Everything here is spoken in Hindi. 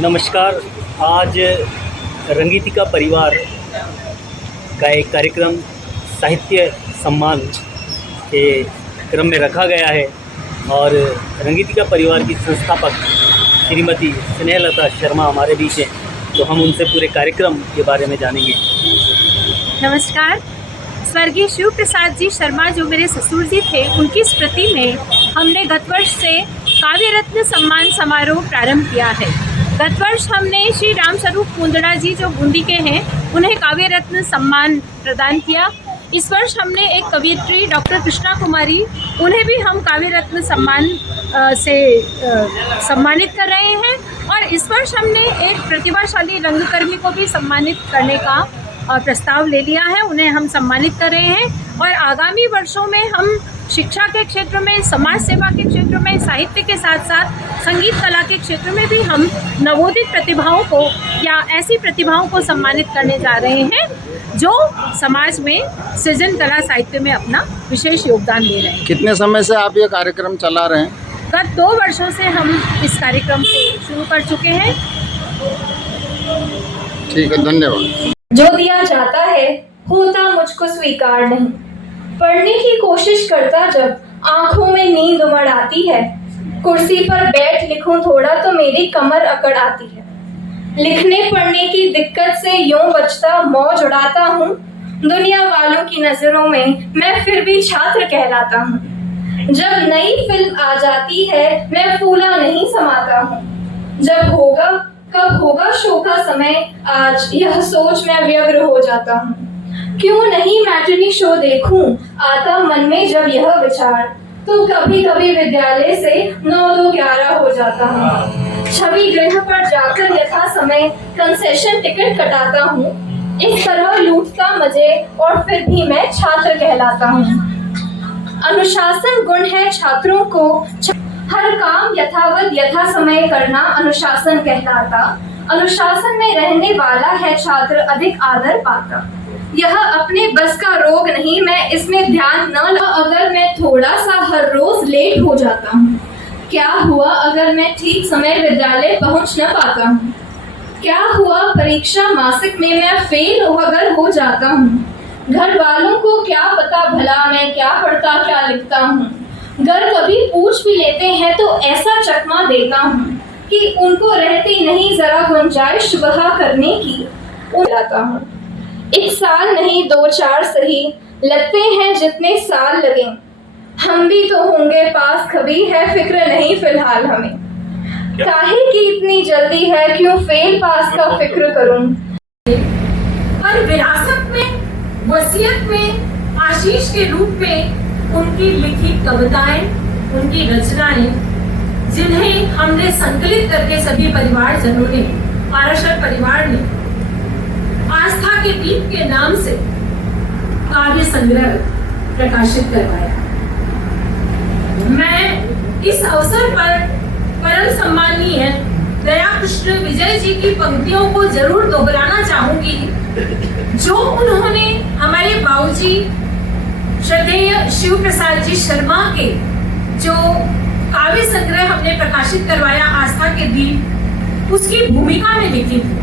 नमस्कार। आज रंगीतिका परिवार का एक कार्यक्रम साहित्य सम्मान के क्रम में रखा गया है और रंगीतिका परिवार की संस्थापक श्रीमती स्नेहलता शर्मा हमारे बीच हैं, तो हम उनसे पूरे कार्यक्रम के बारे में जानेंगे। नमस्कार। स्वर्गीय शिव प्रसाद जी शर्मा जो मेरे ससुर जी थे, उनकी स्मृति में हमने गत वर्ष से काव्य रत्न सम्मान समारोह प्रारंभ किया है। गत वर्ष हमने श्री रामस्वरूप मुंदड़ा जी जो बूंदी के हैं, उन्हें काव्य रत्न सम्मान प्रदान किया। इस वर्ष हमने एक कवयित्री डॉक्टर कृष्णा कुमारी, उन्हें भी हम काव्य रत्न सम्मान से सम्मानित कर रहे हैं और इस वर्ष हमने एक प्रतिभाशाली रंगकर्मी को भी सम्मानित करने का प्रस्ताव ले लिया है, उन्हें हम सम्मानित कर रहे हैं। और आगामी वर्षों में हम शिक्षा के क्षेत्र में, समाज सेवा के क्षेत्र में, साहित्य के साथ साथ संगीत कला के क्षेत्र में भी हम नवोदित प्रतिभाओं को या ऐसी प्रतिभाओं को सम्मानित करने जा रहे हैं जो समाज में सृजन कला साहित्य में अपना विशेष योगदान दे रहे हैं। कितने समय से आप ये कार्यक्रम चला रहे हैं? गत 2 वर्षों से हम इस कार्यक्रम को शुरू कर चुके हैं। ठीक है, धन्यवाद। जो दिया जाता है होता मुझको स्वीकार नहीं, पढ़ने की कोशिश करता जब आंखों में नींद उमड़ आती है, कुर्सी पर बैठ लिखूं थोड़ा तो मेरी कमर अकड़ आती है। लिखने पढ़ने की दिक्कत से यूं बचता मौज उड़ाता हूँ, दुनिया वालों की नजरों में मैं फिर भी छात्र कहलाता हूँ। जब नई फिल्म आ जाती है मैं फूला नहीं समाता हूँ, जब होगा कब होगा शो का समय, आज यह सोच मैं व्यग्र हो जाता हूँ। क्यों नहीं मैटिनी शो देखूं, आता मन में जब यह विचार, तो कभी कभी विद्यालय से 9-2-11 हो जाता हूँ। छवि गृह पर जाकर यथा समय कंसेशन टिकट कटाता हूँ, इस तरह लूटता मजे और फिर भी मैं छात्र कहलाता हूँ। अनुशासन गुण है छात्रों को, हर काम यथावत यथा समय करना अनुशासन कहलाता। अनुशासन में रहने वाला है छात्र अधिक आदर पाता। यह अपने बस का रोग नहीं, मैं इसमें ध्यान न लगा अगर मैं थोड़ा सा हर रोज लेट हो जाता हूँ। क्या हुआ अगर मैं ठीक समय विद्यालय पहुँच न पाता हूँ? क्या हुआ परीक्षा मासिक में मैं फेल अगर हो जाता हूँ? घर वालों को क्या पता भला मैं क्या पढ़ता क्या लिखता हूँ? घर कभी पूछ भी लेते हैं तो ऐसा चकमा देता हूँ कि उनको रहती नहीं जरा गुंजाइश बहा करने की जाता हूँ। 1 साल नहीं 2-4 सही, लगते हैं जितने साल लगे, हम भी तो होंगे पास, कभी है फिक्र नहीं फिलहाल हमें। काहे की इतनी जल्दी है, क्यों फेल पास का फिक्र करूं? पर विरासत में, वसीयत में, आशीष के रूप में उनकी लिखी कविताएं, उनकी रचनाएं, जिन्हें हमने संकलित करके सभी परिवारजनों ने, पाराशर परिवार ने आस्था के दीप के नाम से काव्य संग्रह प्रकाशित करवाया। मैं इस अवसर पर परम सम्मानीय दया कृष्ण विजय जी की पंक्तियों को जरूर दोहराना चाहूंगी, जो उन्होंने हमारे बाबूजी श्रद्धेय शिव प्रसाद जी शर्मा के जो काव्य संग्रह हमने प्रकाशित करवाया आस्था के दीप, उसकी भूमिका में लिखी थी।